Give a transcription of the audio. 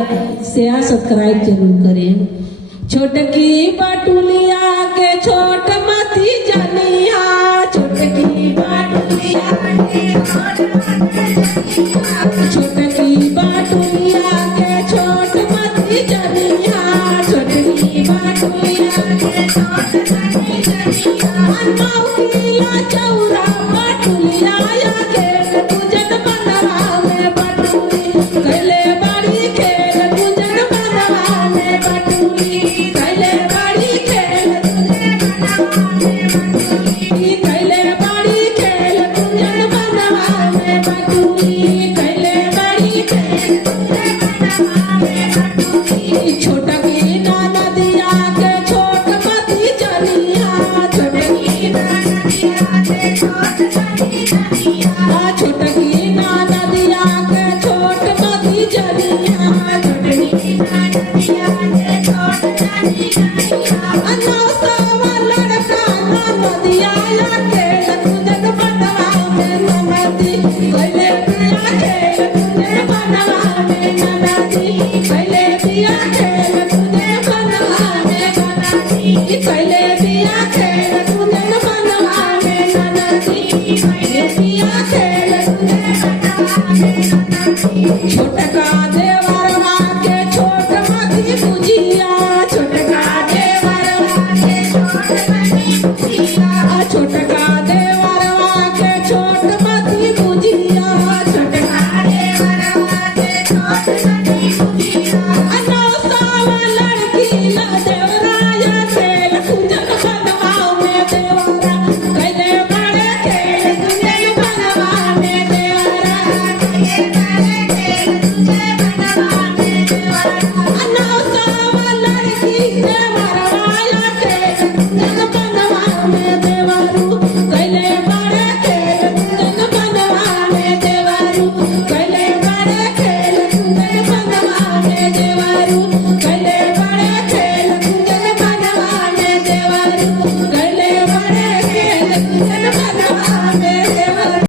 Share subscribe जरूर करें। छोटकी बाटुलिया के छोट मती जनिया, छोटकी बाटुलिया के छोटकी बाटुलिया के छोट मती जनिया, छोटकी बाटुलिया के छोट मती जनिया। मौकिला चौरा बाटुलिया या के पूजन बनवा में बाटुली कैले बाड़ी खेल पूजन बनवा में बाटुली कैले बाड़ी खेल कैले बाड़ी खेल पूजन बनवा में बाटुली कैले बाड़ी खेल बनवा में बाटुली। छोटा की नाना दिया के छोट मती जनिया, छोटकी नाना दिया के छोट मती जनिया, छोटकी नाना दिया के छोट मती जनिया, छोटकी नाना दिया के छोट मती जनिया। अनौसवा लड़का नाना दिया के पूजन बनवा में ननदी कैले पिया खेल पूजन बनवा में ननदी कैले पिया खेल पूजन बनवा में ननदी कैले पिया खेल पूजन बनवा में ननदी कैले पिया खेल पूजन बनवा में ननदी। छोटका देवरवा के छोट मती बुझिया, छोटका देवरवा के छोट मती बुझिया, छोटका देवरवा के छोट मती बुझिया, छोटका देवरवा के छोट मती बुझिया। अनौसवा लड़की ला देवराया खेल पूजन बनवा में देवरा कैले बड़े खेल पूजन बनवा में देवरा कैले बड़े खेल पूजन बनवा में देवरा। अनौसवा लड़की देवराया खेल पूजन बनवा में देवरू कैले बड़े खेल पूजन बनवा में देवरू कैले बड़े खेल